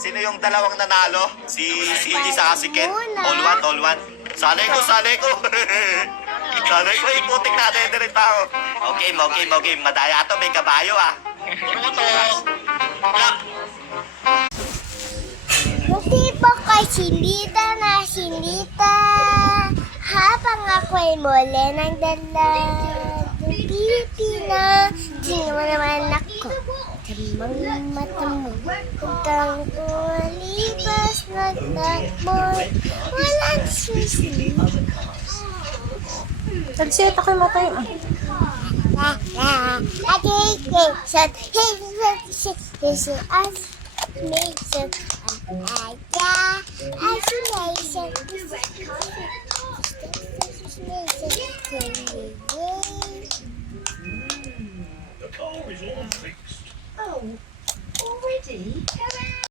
Sino yung dalawang nanalo? Si CJ saka si Ken? All one. Salay ko. Salay ko, ikutik natin din tao. Okay. Madaya to, may kabayo ah. Puro ko to. Hindi ba kay silita habang ako'y muli ng dalang titina. Sino mo naman ako? Tamang mata mo, hanggang kulipas nagtakboy, walang susi. Talsit, ako'y matay mo. Oh.